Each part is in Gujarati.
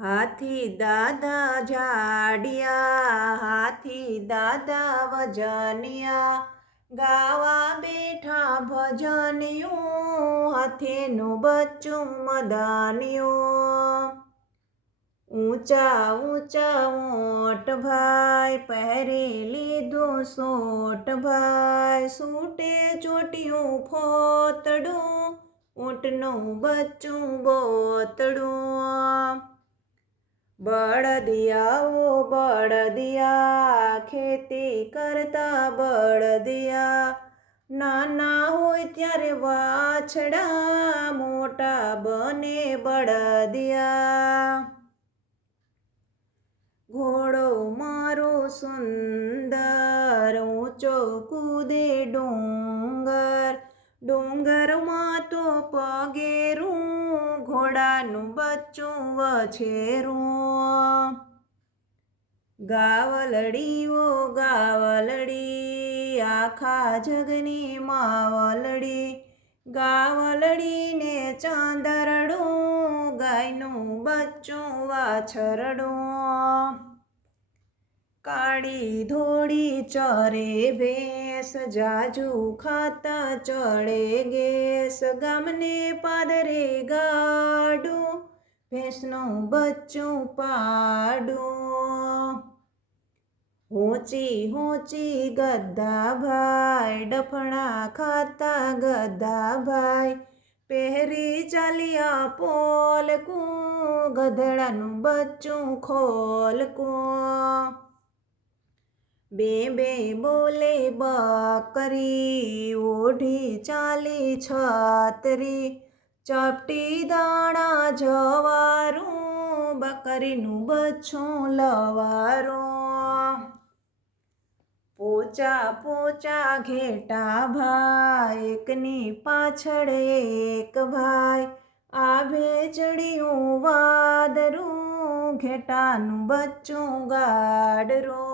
હાથી દાદા જાડિયા, હાથી દાદા વજનિયા, ગાવા બેઠા ભજનિયું, હાથીનું બચ્ચું મદાનિયું। ઊંચા ઊંચા ઓટ ભાઈ, પહેરી લીધું સોટ ભાઈ, સૂટે ચોટ્યું ફોતડું, ઊંટનું બચ્ચું બોતડું। બળદિયા ઓ બળદિયા, ખેતી કરતા બળદિયા, નાના હોય ત્યારે વાછડા, મોટા બને બળદિયા। ઘોડો મારો સુંદર, ઊંચો કૂદે ડુંગર, ડુંગરમાં તો પગેરું, ઘોડાનું બચ્ચું વછેરું। ગાવલડી ઓ ગાવલડી, આખા જગની માવલડી, ગાવલડીને ચાંદરડું, ગાયનું બચ્ચું વાછરડું। કાળી ધોળી ચરે ભેંસ, જાજુ ખાતા ચડે ગેસ, ગામને પાદરે ગાડું, ભેંસનું બચ્ચું પાડું। ઊંચી ઊંચી ગદ્દાભાઈ, ડફણા ખાતા ગદ્દાભાઈ, પહેરી ચાલ્યા પોલકું, ગધેડાનું બચ્ચું ખોલકું। બે બે બોલે બકરી, ઓઢી ચાલી છતરી, ચપટી દાણા જવારું, બકરીનું બચ્ચું લવારું। પોચા પોચા ઘેટા ભાઈ, એકની પાછળ એક ભાઈ, આભે ચડ્યું વાદરું, ઘેટાનું બચ્ચું ગાડરું।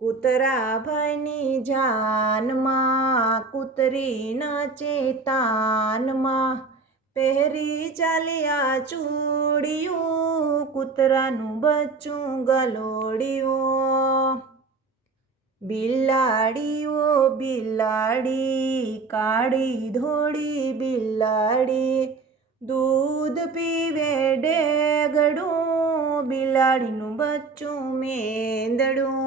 કૂતરા ભાઈની જાનમાં, કૂતરી નાચે તાનમાં, પહેરી ચાલ્યા ચૂડિયું, કૂતરાનું બચ્ચું ગલોડિયું। બિલાડી ઓ બિલાડી, કાળી ધોળી બિલાડી, દૂધ પીવે ડેગડું, બિલાડીનું બચ્ચું મેંદડું।